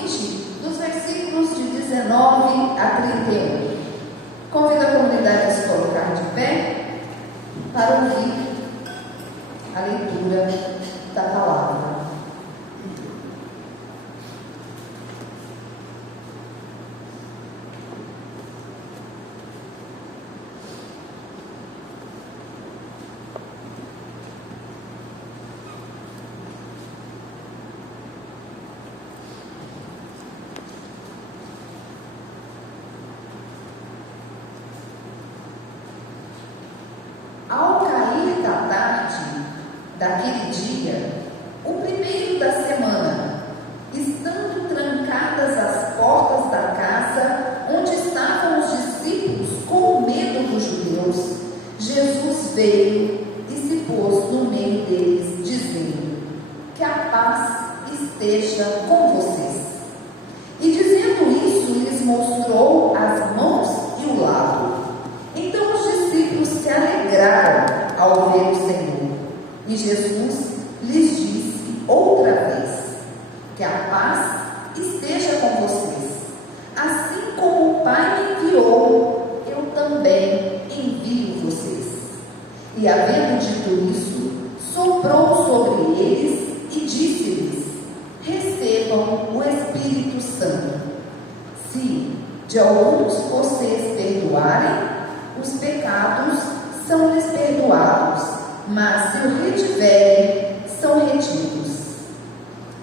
20, dos versículos de 19 a 31. Convido a comunidade a se colocar de pé para ouvir a leitura da palavra. Ao cair da tarde daquele dia, o primeiro da semana, estando trancadas as portas da casa onde estavam os discípulos com medo dos judeus, Jesus veio e se pôs no meio deles, dizendo: que a paz esteja com vocês. E dizendo isso, lhes mostrou as mãos e o lado. Então os discípulos se alegraram ao ver o Senhor. E Jesus lhes disse outra vez: que a paz esteja com vocês. Assim como o Pai me enviou, eu também envio vocês. E havendo dito isso, soprou sobre eles e disse-lhes: recebam o Espírito Santo. Se de alguns vocês perdoarem, os pecados são-lhes perdoados, mas se o retiverem, são retidos.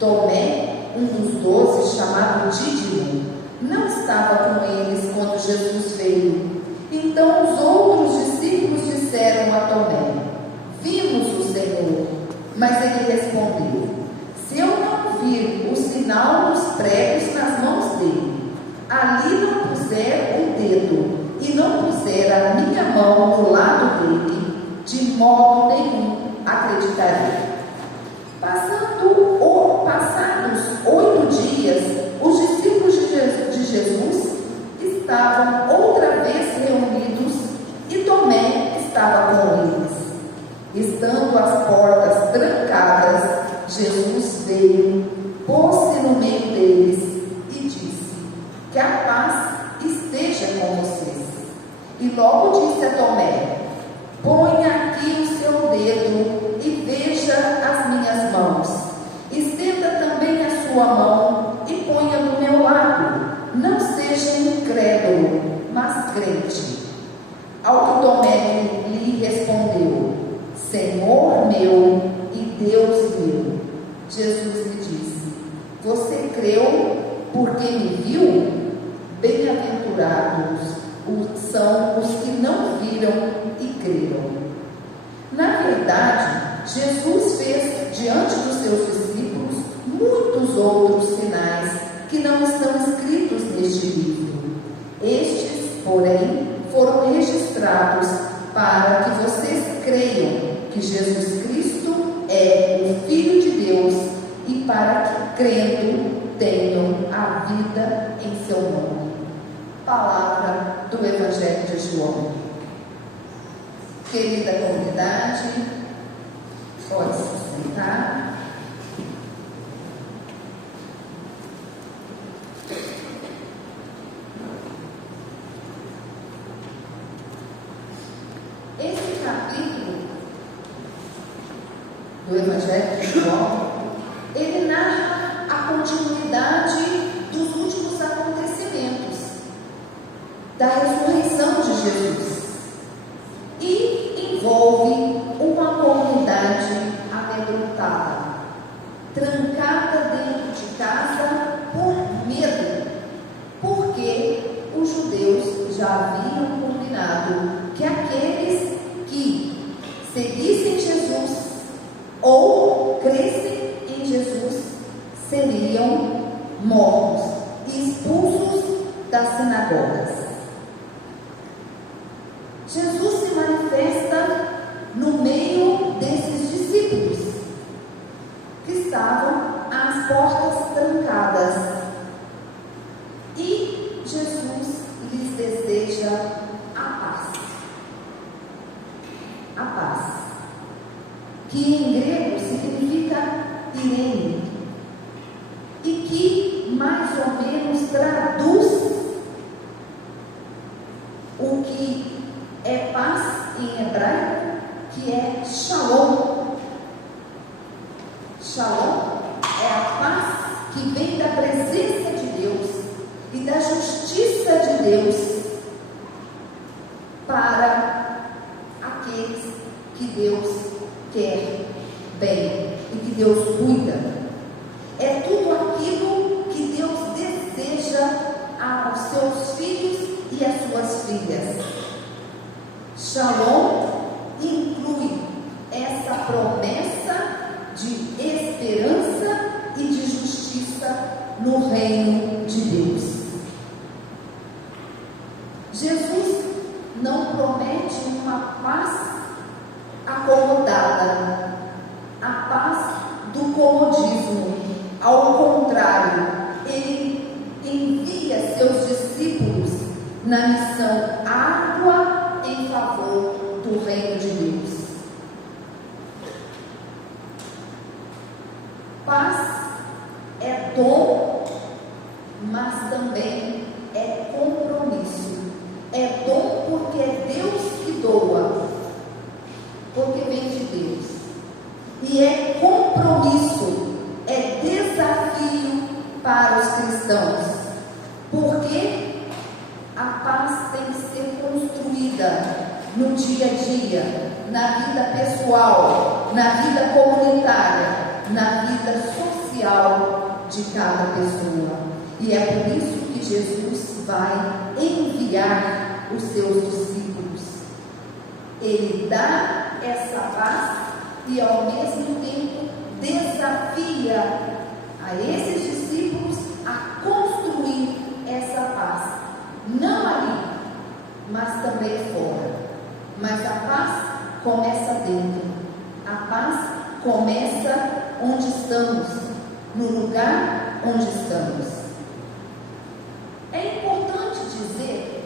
Tomé, um dos 12, chamado Dídimo, não estava com eles quando Jesus veio. Então os outros discípulos disseram a Tomé: vimos o Senhor. Mas ele respondeu: se eu não vir o sinal dos pregos nas mãos dele, ali não puser o dedo e não puser a minha mão no lado dele, de modo nenhum acreditarei. Passados 8 dias, os discípulos de Jesus estavam outra vez reunidos e Tomé estava com eles. Estando as portas trancadas, Jesus veio, pôs-se no meio deles e disse: que a paz esteja com vocês. E logo disse a Tomé: ponha aqui o seu dedo e veja as minhas mãos. Estenda também a sua mão e ponha do meu lado. Não seja incrédulo, mas crente. Ao que Tomé lhe respondeu: Senhor meu e Deus meu. Jesus lhe disse: você creu porque me viu? Bem-aventurados são os que não viram e creram. Na verdade, Jesus fez diante dos seus discípulos muitos outros sinais que não estão escritos neste livro. Estes, porém, foram registrados para que vocês creiam que Jesus Cristo é o Filho de Deus e para que, crendo, tenham a vida em seu nome. Palavra do Evangelho de João. Querida comunidade, pode se sentar. Esse capítulo do Evangelho de João, ele narra a continuidade dos últimos acontecimentos da ressurreição de Jesus e envolve uma comunidade amedrontada, trancada dentro de casa por medo, porque os judeus já haviam combinado que aqueles que seguissem Jesus ou crescem em Jesus seriam mortos e expulsos das sinagogas. Jesus se manifesta no meio desses discípulos que estavam às portas trancadas e Jesus lhes deseja a paz. A paz, que em grego significa irene, e que mais ou menos traduz o que é paz em hebraico, que é shalom. Shalom é a paz que vem da presença de Deus e da justiça de Deus para aqueles que Deus quer bem e que Deus cuida. É tudo aquilo que Deus deseja aos seus filhos e às suas filhas. Shalom inclui essa promessa de esperança e de justiça no reino de Deus. Jesus não promete uma paz acomodada, a paz do comodismo. Ao contrário, ele envia seus discípulos na missão árdua em favor do reino de Deus. Paz é dom, mas também é compromisso. É dom porque é Deus que doa, porque vem de Deus. E é compromisso, é desafio para os cristãos, porque a paz tem que ser construída no dia a dia, na vida pessoal, na vida comunitária, na vida social de cada pessoa. E é por isso que Jesus vai enviar os seus discípulos. Ele dá essa paz e ao mesmo tempo desafia a esses discípulos a construir essa paz, não ali, mas também fora. Mas a paz começa dentro, a paz começa onde estamos, no lugar onde estamos. É importante dizer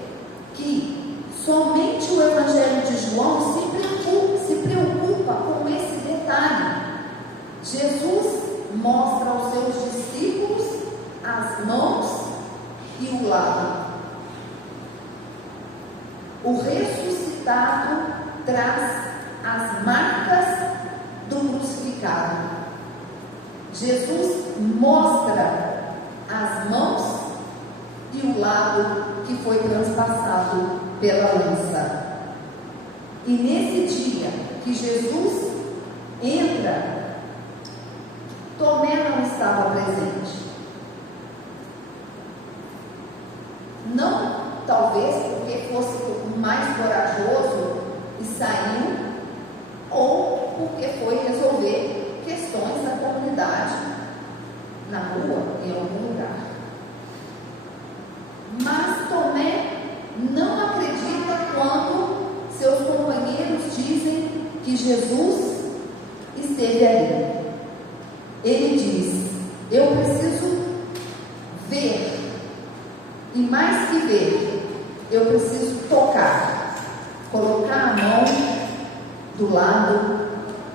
que somente o Evangelho de João se preocupa com esse detalhe. Jesus mostra aos seus discípulos as mãos e o lado. O ressuscitado traz as marcas do crucificado. Jesus mostra as mãos e o lado que foi transpassado pela lança. E nesse dia que Jesus entra, Tomé não estava presente. Não, talvez porque fosse o mais corajoso e saiu, ou porque foi resolver questões da comunidade na rua, em algum lugar. Mas Tomé não acredita quando seus companheiros dizem que Jesus esteve ali. Ele diz: eu preciso ver, e mais que ver, eu preciso tocar, colocar a mão do lado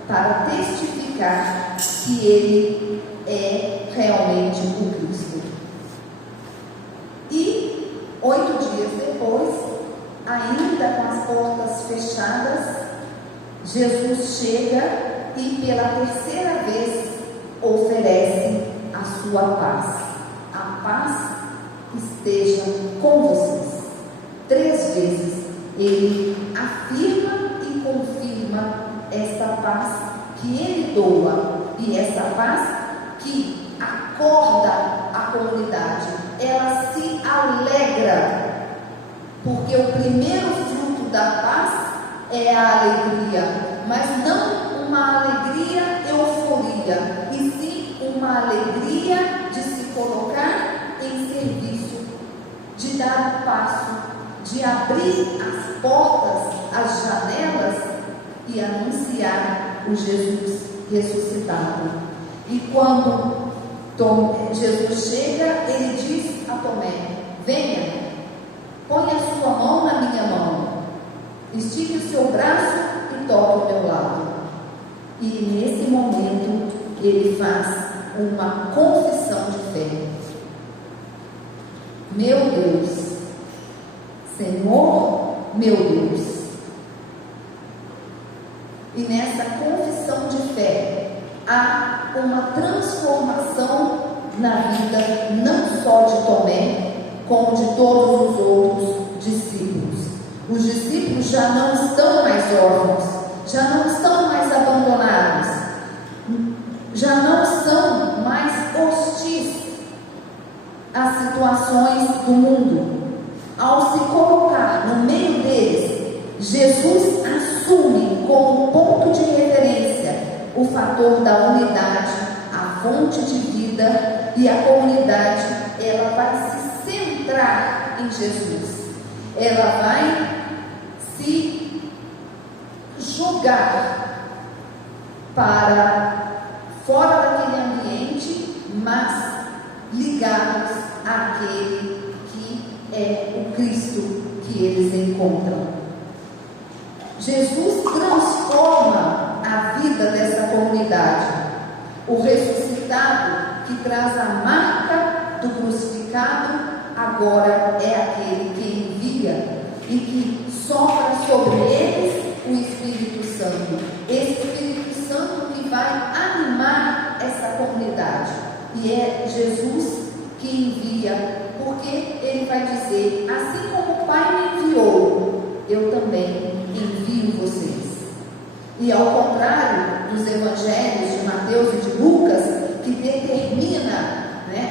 para testificar que ele é realmente o Cristo. E 8 dias depois, ainda com as portas fechadas, Jesus chega e pela terceira vez oferece a sua paz. A paz esteja com vocês. 3 vezes ele afirma e confirma esta paz que ele doa, e essa paz que acorda a comunidade. Ela se alegra, porque o primeiro fruto da paz é a alegria, mas não uma alegria euforia, e sim uma alegria de se colocar em serviço, de dar um passo, de abrir as portas, as janelas e anunciar o Jesus ressuscitado. E quando Jesus chega, ele diz a Tomé: venha, põe a sua mão na minha mão, estique o seu braço e toque o meu lado. E nesse momento ele faz uma confissão de fé. meu Deus, Senhor, meu Deus. E nessa confissão de fé, há uma transformação na vida, não só de Tomé, como de todos os outros discípulos. Os discípulos já não estão mais órfãos, já não estão mais abandonados, já não são mais hostis às situações do mundo. Ao se colocar no meio deles, Jesus assume como ponto de referência o fator da unidade, a fonte de vida, e a comunidade, ela vai se centrar em Jesus. Ela vai se jogar para fora daquele ambiente, mas ligados àquele que é o Cristo que eles encontram. Jesus transforma a vida dessa comunidade. O ressuscitado, que traz a marca do crucificado, agora é aquele que envia e que sopra sobre eles o Espírito Santo. Esse Espírito Santo que vai animar essa comunidade. E é Jesus que envia, porque ele vai dizer: assim como o Pai me enviou, eu também envio vocês. E ao contrário dos evangelhos de Mateus e de Lucas, que determina,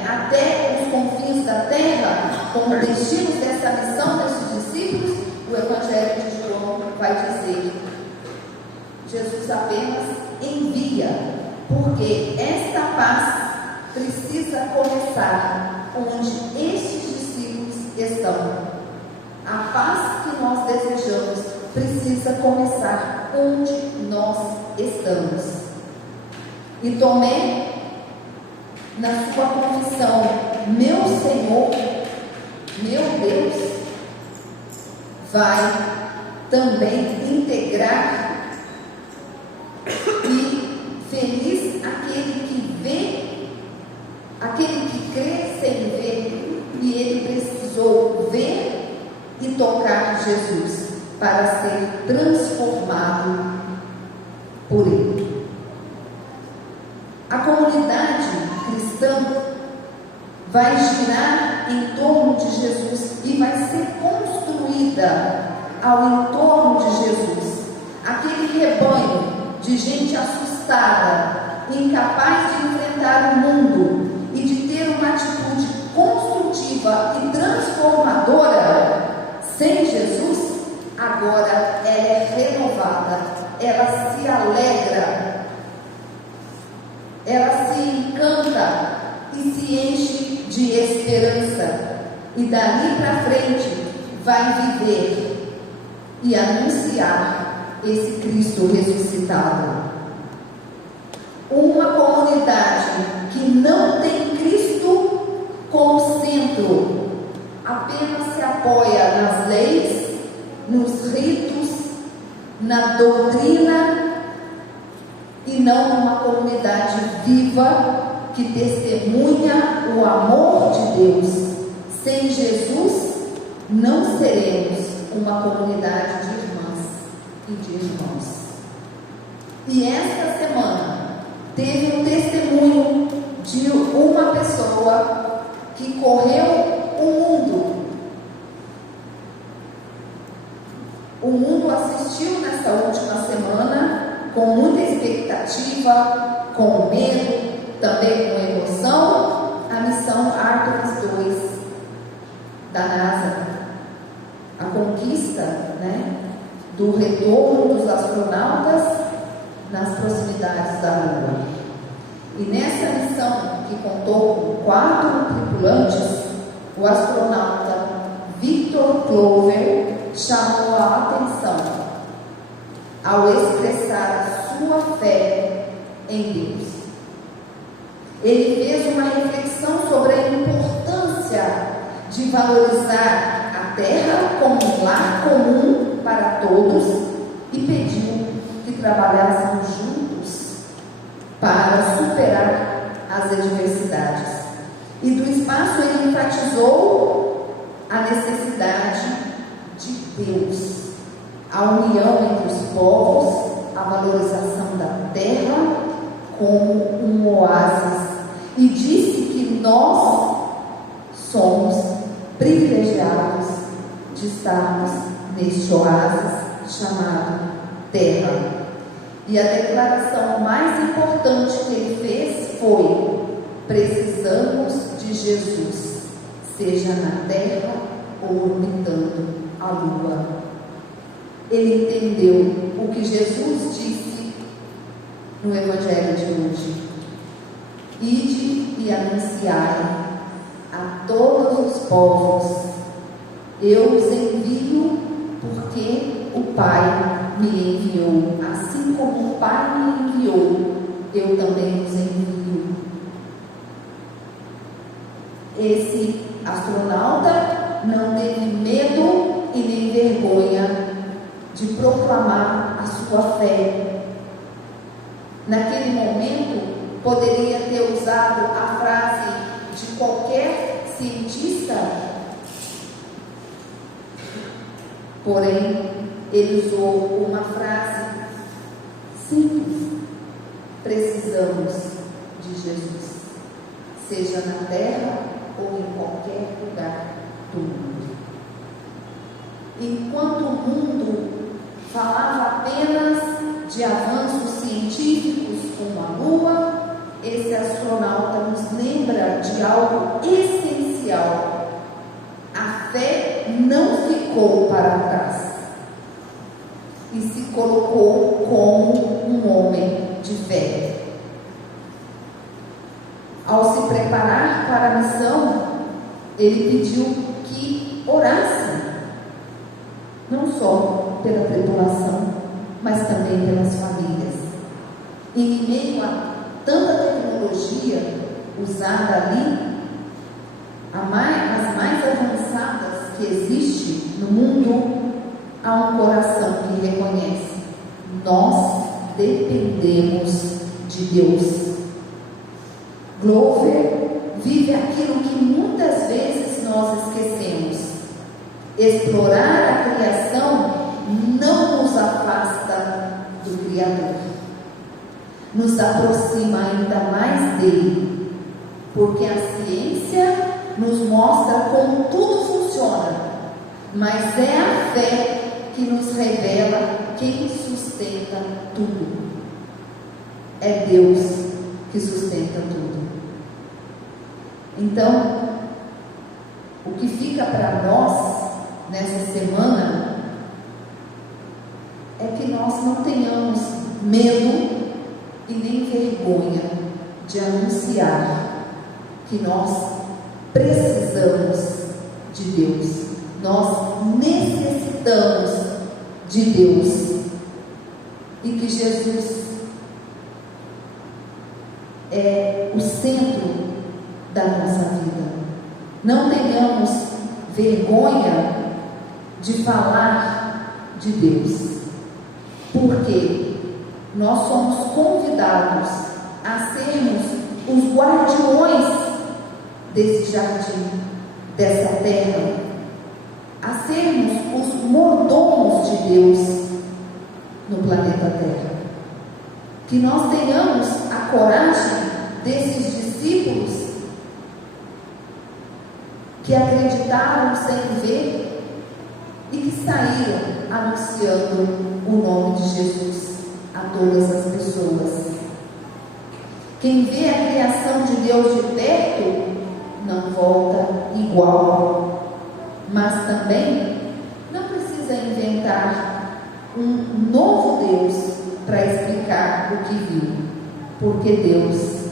até os confins da terra como destinos dessa missão desses discípulos, o evangelho de João vai dizer: Jesus apenas envia, porque esta paz precisa começar onde estes discípulos estão. A paz que nós desejamos precisa começar onde nós estamos. E Tomé, na sua confissão, meu Senhor, meu Deus, vai também integrar, e feliz aquele que vê, aquele que crê sem ver, e ele precisou ver e tocar Jesus para ser transformado por ele. A comunidade cristã vai girar em torno de Jesus e vai ser construída ao entorno de Jesus. Aquele rebanho de gente assustada, incapaz de enfrentar o mundo e de ter uma atitude construtiva e transformadora sem Jesus, agora ela é renovada, ela se alegra, ela se encanta e se enche de esperança, e dali para frente vai viver e anunciar esse Cristo ressuscitado. Uma comunidade que não tem Cristo como centro, apenas se apoia nas leis, nos ritos, na doutrina, e não numa comunidade viva que testemunha o amor de Deus. Sem Jesus, não seremos uma comunidade de irmãs e de irmãos. E esta semana teve um testemunho de uma pessoa que correu o mundo. O mundo assistiu nessa última semana com muita expectativa, com medo, também com emoção, a missão Artemis 2 da NASA, a conquista, do retorno dos astronautas nas proximidades da Lua. E nessa missão, que contou com 4 tripulantes, o astronauta Victor Clover chamou a atenção ao expressar a sua fé em Deus. Ele fez uma reflexão sobre a importância de valorizar a Terra como um lar comum para todos e pediu que trabalhassem juntos para superar as adversidades. E do espaço ele enfatizou a necessidade de Deus, a união entre os povos, a valorização da terra como um oásis, e disse que nós somos privilegiados de estarmos neste oásis chamado terra. E a declaração mais importante que ele fez foi: precisamos de Jesus, seja na terra ou orbitando a lua. Ele entendeu o que Jesus disse no Evangelho de hoje: ide e anunciai a todos os povos, eu os envio porque o Pai me enviou, assim como o Pai me enviou, eu também os envio. Esse astronauta não teve medo e nem vergonha de proclamar a sua fé. Naquele momento, poderia ter usado a frase de qualquer cientista, porém, ele usou uma frase simples: precisamos de Jesus, seja na terra ou em qualquer lugar do mundo. Enquanto o mundo falava apenas de avanços científicos como a Lua, esse astronauta nos lembra de algo essencial: a fé não ficou para trás e se colocou como um homem de fé. Ao se preparar para a missão, ele pediu que orassem, não só pela tripulação, mas também pelas famílias. E em meio a tanta tecnologia usada ali, as mais avançadas que existe no mundo, há um coração que reconhece: nós dependemos de Deus. Glover vive aquilo que muitas vezes nós esquecemos: explorar a criação não nos afasta do Criador, nos aproxima ainda mais dele, porque a ciência nos mostra como tudo funciona, mas é a fé que nos revela quem sustenta tudo. É Deus que sustenta tudo. Então, o que fica para nós nessa semana é que nós não tenhamos medo e nem vergonha de anunciar que nós precisamos de Deus, nós necessitamos de Deus, e que Jesus é o centro da nossa vida. Não tenhamos vergonha de falar de Deus, porque nós somos convidados a sermos os guardiões desse jardim, dessa terra, a sermos os mordomos de Deus no planeta Terra. Que nós tenhamos a coragem desses discípulos que acreditaram sem ver e que saíram anunciando o nome de Jesus a todas as pessoas. Quem vê a criação de Deus de perto não volta igual, mas também não precisa inventar um novo Deus para explicar o que viu, porque Deus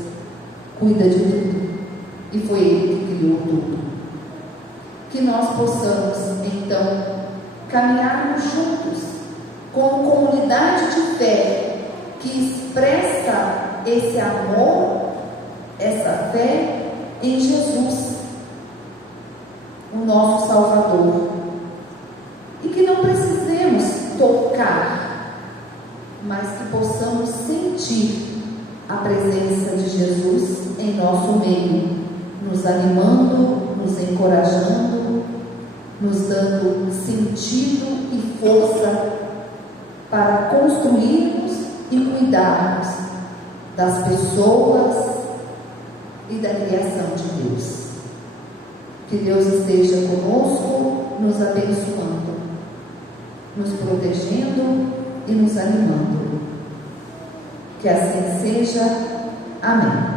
cuida de tudo e foi Ele que criou tudo. Que nós possamos então caminharmos juntos como comunidade de fé que expressa esse amor, essa fé em Jesus, o nosso Salvador, e que não precisemos tocar, mas que possamos sentir a presença de Jesus em nosso meio, nos animando, nos encorajando nos dando sentido e força para construirmos e cuidarmos das pessoas e da criação de Deus. Que Deus esteja conosco, nos abençoando, nos protegendo e nos animando. Que assim seja. Amém.